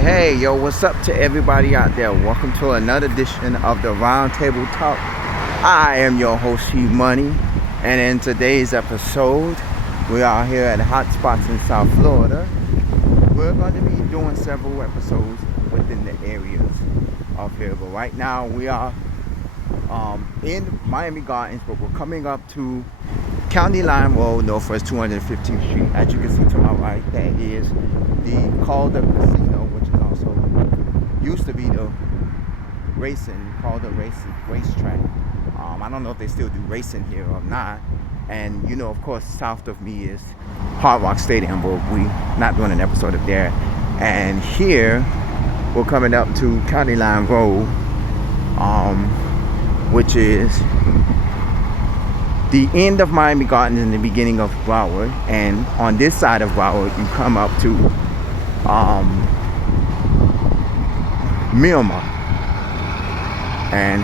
Hey, yo, what's up to everybody out there? Welcome to another edition of the Roundtable Talk. I am your host, Steve Money, and in today's episode, we are here at Hotspots in South Florida. We're going to be doing several episodes within the areas of here, but right now we are in Miami Gardens, but we're coming up to County Line Road, Northwest 215th Street. As you can see to my right, that is the Calder Casino, which is also used to be the Calder racetrack. I don't know if they still do racing here or not. And you know, of course, south of me is Hard Rock Stadium, but we're not doing an episode of there. And here we're coming up to County Line Road, which is the end of Miami Gardens and the beginning of Broward. And on this side of Broward, you come up to Miramar. And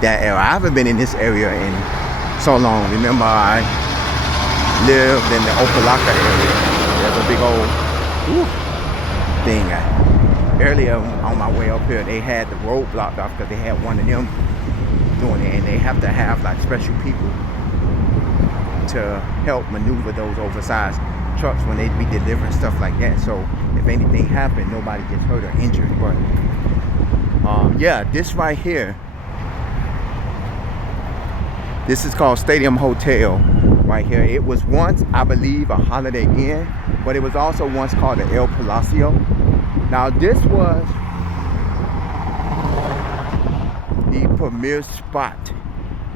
that area, I haven't been in this area in so long. Remember, I lived in the Opalaka area. There's a big old thing. Earlier on my way up here, they had the road blocked off because they had one of them doing it, and they have to have like special people to help maneuver those oversized trucks when they be delivering stuff like that. So if anything happened, nobody gets hurt or injured. But yeah, this right here, this is called Stadium Hotel right here. It was once, I believe, a Holiday Inn, but it was also once called the El Palacio. Now this was the premier spot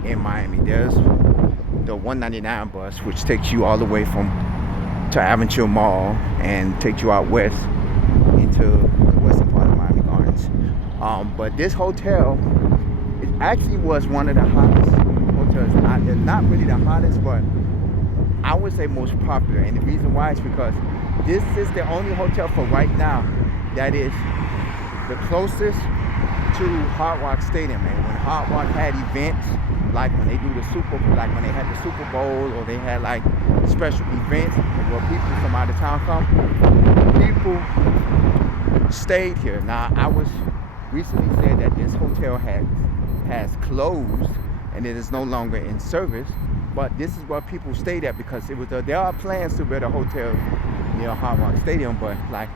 in Miami. There's the 199 bus, which takes you all the way to Aventure Mall and takes you out west into the western part of Miami Gardens. But this hotel, it actually was one of the hottest hotels. Not really the hottest, but I would say most popular. And the reason why is because this is the only hotel for right now that is the closest to Hard Rock Stadium. And when Hard Rock had events, like when they do when they had the Super Bowl, or they had like special events where people from out of town come, people stayed here. Now, I was recently said that this hotel has closed and it is no longer in service, but this is where people stayed at because there are plans to build a hotel near Hard Rock Stadium, but like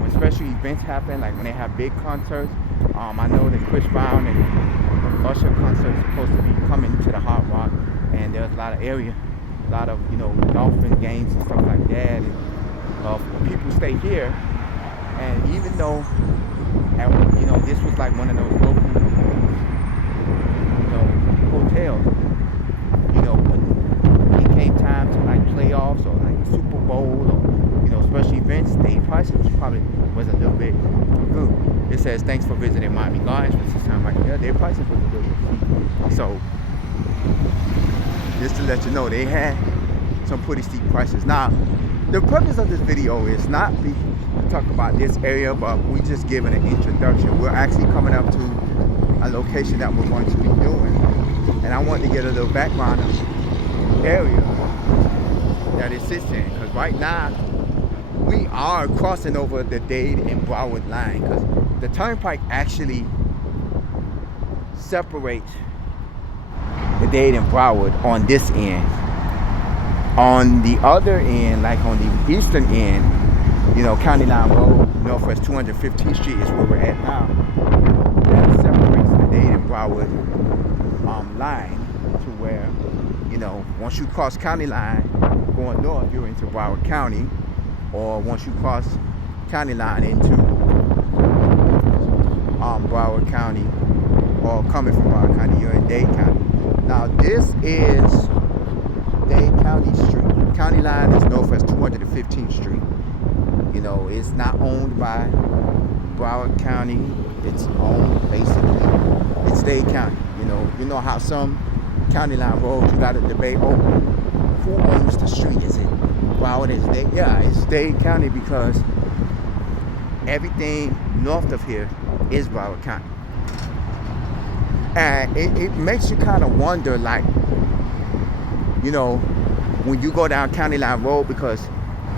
when special events happen, like when they have big concerts, I know that Chris Brown and Usher concerts are supposed to be coming to the Hard Rock, and there's a lot of Dolphin games and stuff like that, and people stay here. And even though this was like one of those local hotels, when it came time to like playoffs or like the Super Bowl or special events, the prices probably was a little bit good. It says thanks for visiting Miami Gardens, which is time right there. Their prices was a little bit cheap. So just to let you know, they had some pretty steep prices. Now, the purpose of this video is not to talk about this area, but we just giving an introduction. We're actually coming up to a location that we're going to be doing, and I want to get a little background of the area that it sits in, because right now we are crossing over the Dade and Broward line, because the turnpike actually separates the Dade and Broward on this end. On the other end, like on the eastern end, County Line Road, Northwest 215th Street is where we're at now. That separates the Dade and Broward line to where, once you cross County Line going north, you're into Broward County, or once you cross County Line into Broward County, or coming from Broward County, you're in Dade County. Now this is Dade County Street. County Line is Northwest 215th Street. It's not owned by Broward County. It's owned basically, it's Dade County. You know how some County Line roads, you got to debate, who owns the street? Is it Broward? Is Dade? Yeah, it's Dade County because everything north of here is Broward County. And it makes you kind of wonder, like, when you go down County Line Road, because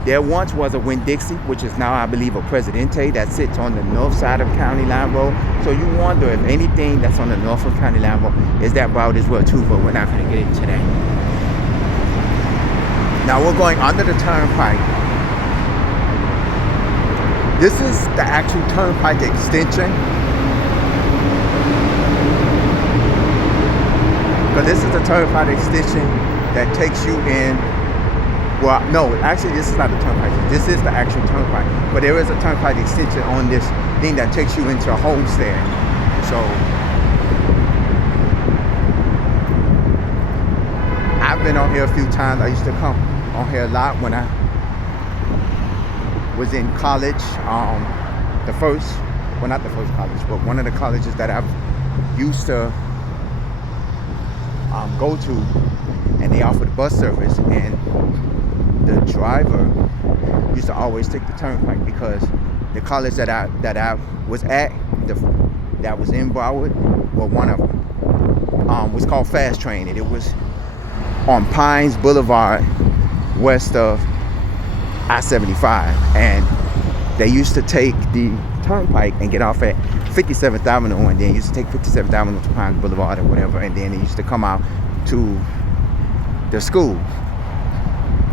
There once was a Winn-Dixie, which is now, I believe, a Presidente that sits on the north side of County Line Road. So you wonder if anything that's on the north of County Line Road is that route as well too, but we're not going to get into that. Now we're going under the turnpike. This is the actual turnpike extension. But this is the turnpike extension that takes you in. Well, no, actually this is not the turnpike. This is the actual turnpike. But there is a turnpike extension on this thing that takes you into Homestead. So I've been on here a few times. I used to come on here a lot when I was in college. Not the first college, but one of the colleges that I've used to go to, and they offered bus service, and the driver used to always take the turnpike because the college that I was at, that was in Broward, well, one of them, was called Fast Train, and it was on Pines Boulevard, west of I-75, and they used to take the turnpike and get off at 57th Avenue, and then used to take 57th Avenue to Pines Boulevard or whatever, and then they used to come out to the school,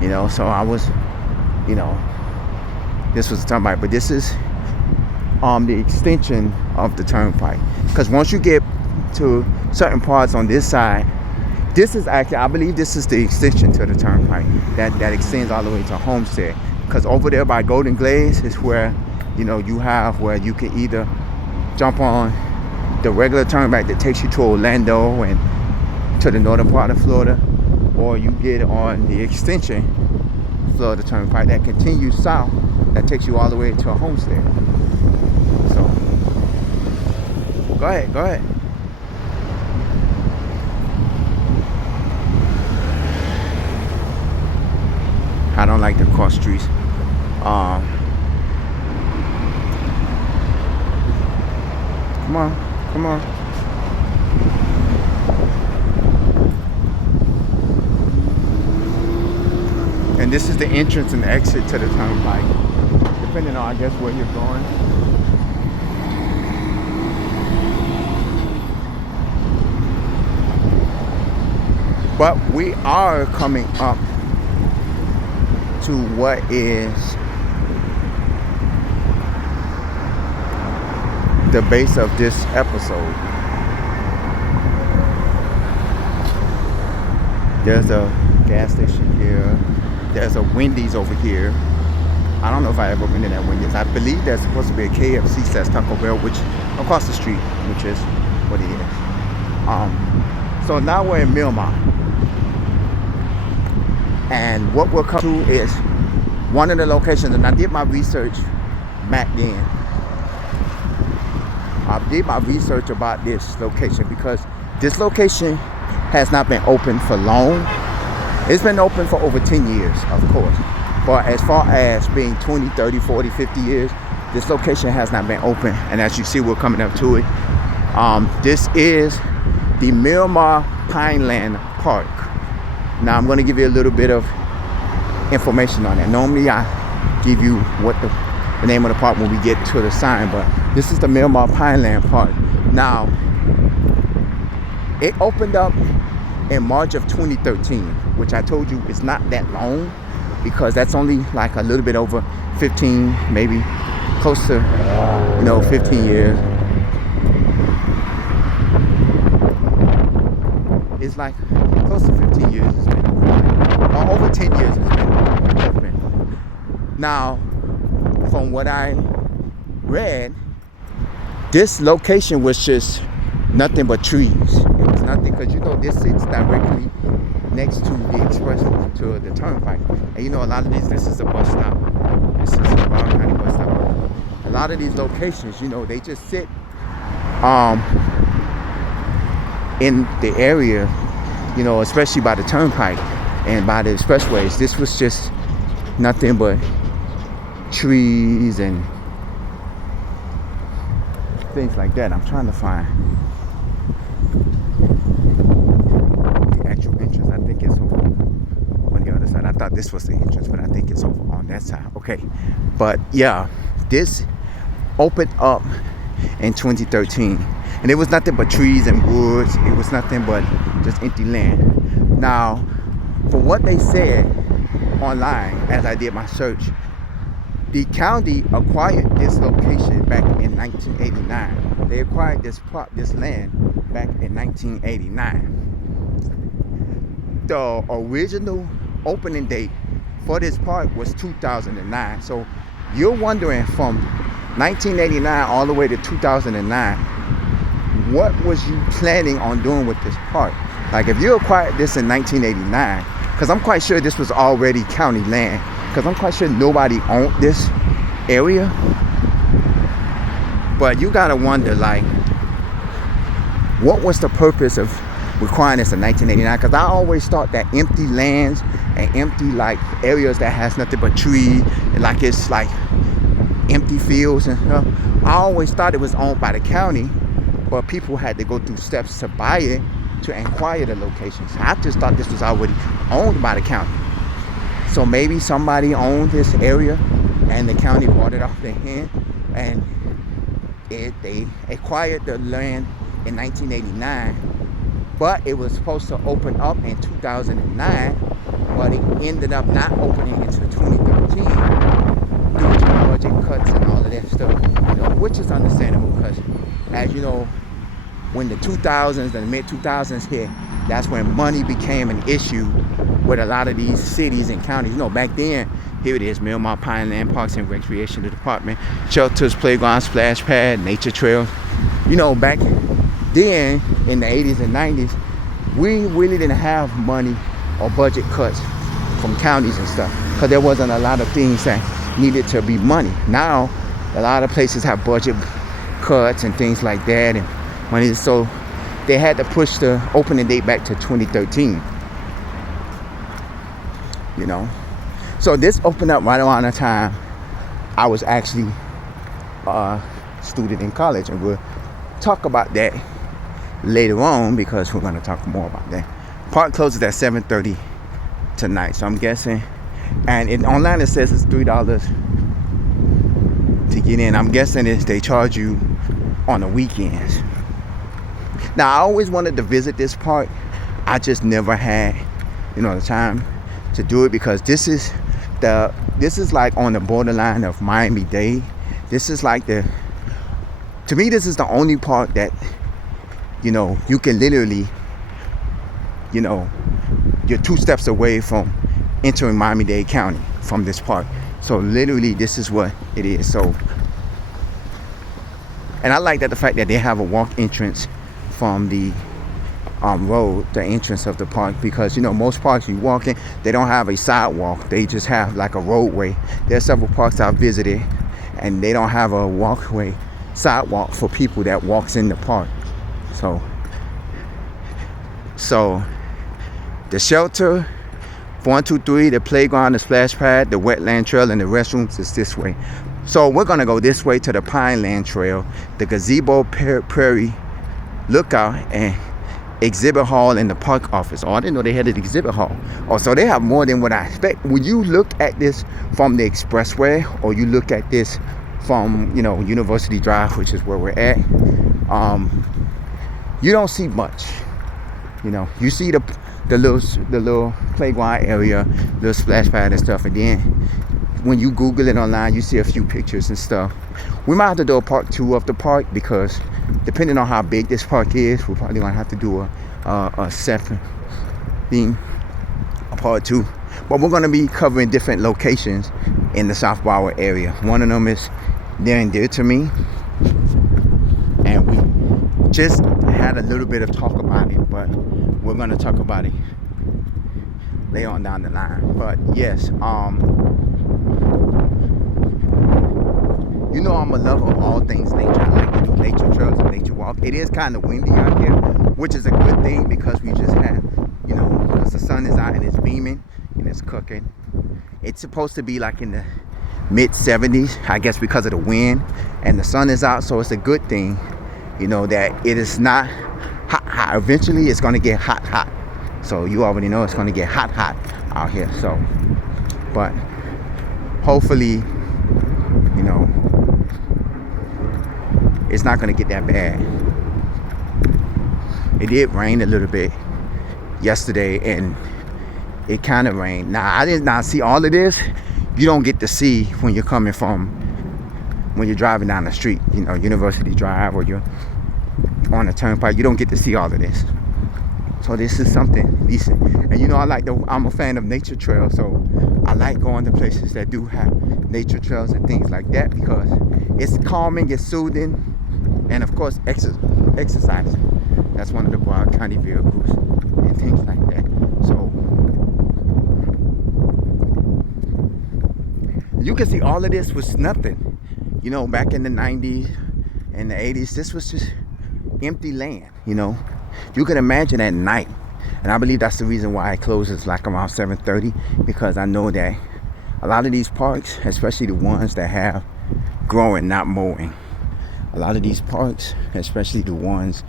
you know. So I was, you know, this was the turnpike, but this is the extension of the turnpike, because once you get to certain parts on this side, this is actually, I believe this is the extension to the turnpike that extends all the way to Homestead, because over there by Golden Glades is where, you know, you have where you can either jump on the regular turnpike that takes you to Orlando and to the northern part of Florida, or you get on the extension Florida turnpike that continues south, that takes you all the way to Homestead. So go ahead. I don't like to cross streets. Come on. And this is the entrance and exit to the turnpike, depending on, I guess, where you're going. But we are coming up to what is the base of this episode. There's a gas station here. There's a Wendy's over here. I don't know if I ever been to that Wendy's. I believe there's supposed to be a KFC / Taco Bell, which across the street, which is what it is. So now we're in Miramar. And what we'll come to is one of the locations, and I did my research back then. I did my research about this location because this location has not been open for long. It's been open for over 10 years, of course. But as far as being 20, 30, 40, 50 years, this location has not been open. And as you see, we're coming up to it. This is the Miramar Pineland Park. Now I'm going to give you a little bit of information on that. Normally I give you what the name of the park when we get to the sign, but this is the Miramar Pineland Park. Now, it opened up in March of 2013, which I told you is not that long, because that's only like a little bit over 15, maybe close to, 15 years. It's like close to 15 years it's been open. Or over 10 years it's been open. Now, from what I read, this location was just nothing but trees. It was nothing, because this sits directly next to the expressway, to the turnpike. And a lot of these, this is a bus stop. This is a Broward County bus stop. A lot of these locations, they just sit in the area, especially by the turnpike and by the expressways. This was just nothing but trees and things like that. I'm trying to find the actual entrance. I think it's over on the other side. I thought this was the entrance, but I think it's over on that side. Okay, but yeah, this opened up in 2013, and it was nothing but trees and woods. It was nothing but just empty land. Now, for what they said online, as I did my search, the county acquired this location back in 1989. They acquired this land back in 1989. The original opening date for this park was 2009. So you're wondering, from 1989 all the way to 2009, what was you planning on doing with this park? Like, if you acquired this in 1989, because I'm quite sure this was already county land, because I'm quite sure nobody owned this area. But you gotta wonder, like, what was the purpose of requiring this in 1989? Because I always thought that empty lands and empty, like, areas that has nothing but trees, like it's like empty fields and stuff, I always thought it was owned by the county, but people had to go through steps to buy it, to acquire the locations. I just thought this was already owned by the county. So maybe somebody owned this area and the county bought it off their hand, and they acquired the land in 1989, but it was supposed to open up in 2009, but it ended up not opening until 2013 due to budget cuts and all of that stuff, which is understandable, because, as you know, when the 2000s and the mid 2000s hit, that's when money became an issue with a lot of these cities and counties. Back then, here it is: Miramar, Pineland, Parks and Recreation Department, shelters, playgrounds, splash pad, nature trails. Back then in the 80s and 90s, we really didn't have money or budget cuts from counties and stuff, because there wasn't a lot of things that needed to be money. Now, a lot of places have budget cuts and things like that, and money, so they had to push the opening date back to 2013. So this opened up right around the time I was actually a student in college, and we'll talk about that later on, because we're going to talk more about that. Park closes at 7:30 tonight, so I'm guessing, and online it says it's $3 to get in. I'm guessing they charge you on the weekends. Now, I always wanted to visit this park. I just never had, the time to do it, because this is like on the borderline of Miami-Dade. This is like to me, this is the only park that, you can literally, you're 2 steps away from entering Miami-Dade County from this park. So literally, this is what it is. So, and I like that the fact that they have a walk entrance from the road, the entrance of the park, because most parks you walk in, they don't have a sidewalk, they just have like a roadway. There are several parks I've visited and they don't have a walkway, sidewalk for people that walks in the park. So the shelter, 1, 2, 3, the playground, the splash pad, the wetland trail, and the restrooms is this way. So we're gonna go this way to the Pineland Trail, the gazebo, prairie lookout, and exhibit hall, in the park office. I didn't know they had an exhibit hall. So they have more than what I expect. When you look at this from the expressway, or you look at this from University Drive, which is where we're at, you don't see much. You see the little playground area, little splash pad and stuff, and then when you Google it online, you see a few pictures and stuff. We might have to do a part 2 of the park, because depending on how big this park is, we're probably gonna have to do a separate thing, a part 2. But we're gonna be covering different locations in the South Florida area. One of them is near and dear to me, and we just had a little bit of talk about it, but we're gonna talk about it later on down the line. But yes, I'm a lover of all things nature. I like to do nature trails and nature walk. It is kind of windy out here, which is a good thing, because we just had, because the sun is out and it's beaming and it's cooking. It's supposed to be like in the mid 70s, I guess, because of the wind, and the sun is out, so it's a good thing, that it is not hot. Eventually it's going to get hot. So you already know it's going to get hot out here. So but hopefully, you know, it's not gonna get that bad. It did rain a little bit yesterday, and it kind of rained. Now, I did not see all of this. You don't get to see when you're coming from, when you're driving down the street, you know, University Drive, or you're on the turnpike. You don't get to see all of this. So this is something decent. And you know, I'm a fan of nature trails, so I like going to places that do have nature trails and things like that, because it's calming, it's soothing, and of course exercising. That's one of the Broward County vehicles and things like that. So you can see all of this was nothing. You know, back in the 90s and the 80s, this was just empty land, you know. You can imagine at night, and I believe that's the reason why it closes like around 7:30, because I know that a lot of these parks, especially the ones that have growing, not mowing, a lot of these parks, especially the ones,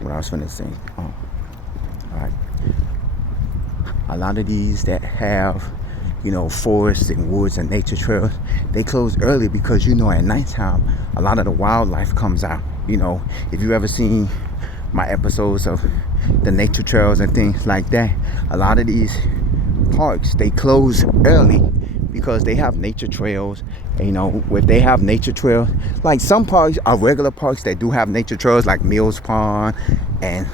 what I was gonna say, all right, a lot of these that have, you know, forests and woods and nature trails, they close early because, you know, at nighttime a lot of the wildlife comes out. You know, if you've ever seen my episodes of the nature trails and things like that, a lot of these parks, they close early because they have nature trails. And, you know, if they have nature trails, like some parks are regular parks that do have nature trails, like Mills Pond and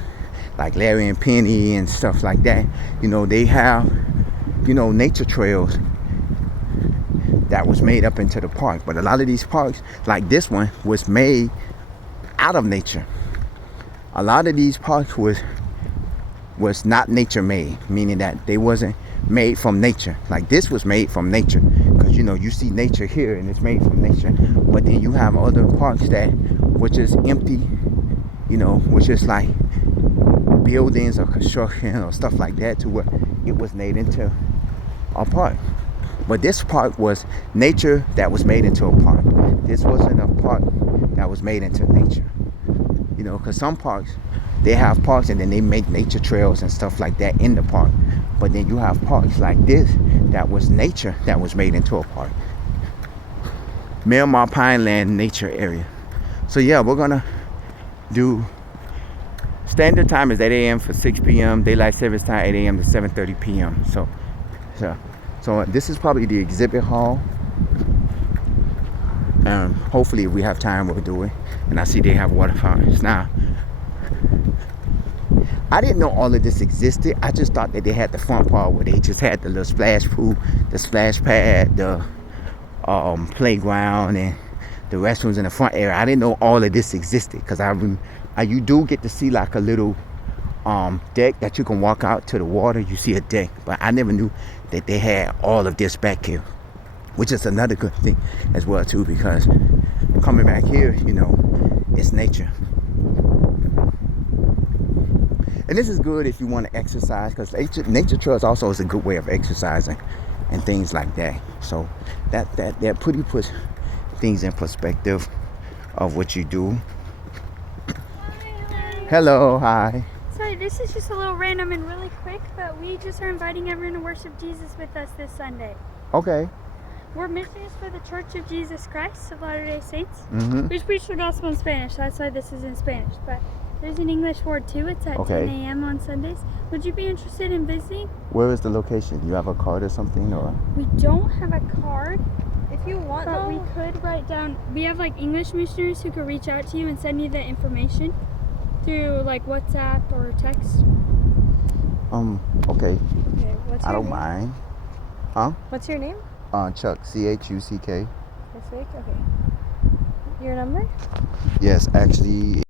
like Larry and Penny and stuff like that. You know, they have, you know, nature trails that was made up into the park. But a lot of these parks, like this one, was made out of nature. A lot of these parks was not nature made, meaning that they wasn't made from nature. Like this was made from nature, because, you know, you see nature here and it's made from nature. But then you have other parks that were just empty, you know, was just like buildings or construction or stuff like that, to where it was made into a park. But this park was nature that was made into a park. This wasn't a park that was made into nature. You know, because some parks, they have parks and then they make nature trails and stuff like that in the park. But then you have parks like this that was nature that was made into a park. Miramar Pineland Nature Area. So yeah, we're gonna do, standard time is 8 a.m. for 6 p.m. Daylight savings time 8 a.m. to 7:30 p.m. So this is probably the exhibit hall. Hopefully if we have time we'll do it. And I see they have water fountains. Now, I didn't know all of this existed. I just thought that they had the front part where they just had the little splash pool, the splash pad, the playground, and the restrooms in the front area. I didn't know all of this existed, because you do get to see like a little deck that you can walk out to the water. You see a deck, but I never knew that they had all of this back here, which is another good thing as well too, because coming back here, you know, it's nature. And this is good if you want to exercise, because nature trails also is a good way of exercising and things like that. So that pretty puts things in perspective of what you do. Hello, hi. Sorry, this is just a little random and really quick, but we just are inviting everyone to worship Jesus with us this Sunday. Okay. We're missionaries for the Church of Jesus Christ of Latter-day Saints. Mm-hmm. We preach the gospel in Spanish, so that's why this is in Spanish. But there's an English word too. It's at 10 a.m. on Sundays. Would you be interested in visiting? Where is the location? You have a card or something, or? We don't have a card. If you want, but we could write down. We have like English missionaries who could reach out to you and send you the information through like WhatsApp or text. Okay. Okay, what's I your don't name? mind. Huh? What's your name? Chuck, C-H-U-C-K. This week? Okay. Your number? Yes, actually.